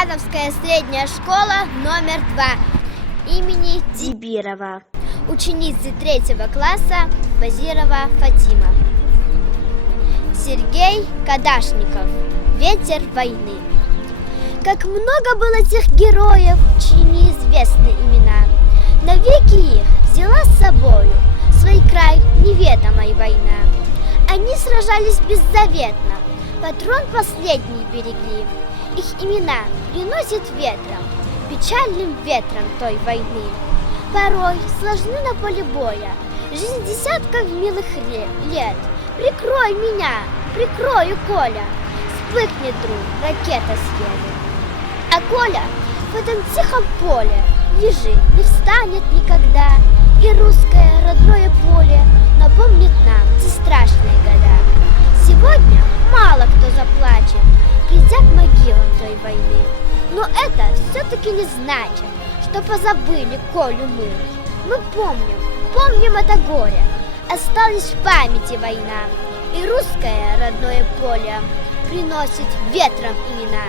Ульяновская средняя школа номер 2 имени Дибирова. Ученицы 3 класса Базирова Фатима. Сергей Кадашников. Ветер войны. Как много было тех героев, чьи неизвестны имена. Навеки их взяла с собою свой край неведомой война. Они сражались беззаветно, патрон последний берегли. Их имена приносят ветром, печальным ветром той войны. Порой сложны на поле боя жизнь десятков милых лет. Прикрой меня, прикрою, Коля, вспыхнет вдруг ракета света. А Коля в этом тихом поле лежит, не встанет никогда. И русское родное поле напомнит нам те страшные года. Сегодня мало кто заплачет, придя к могилам той войны. Но это все-таки не значит, что позабыли Колю мы. Мы помним это горе. Осталась в памяти война. И русское родное поле приносит ветром имена.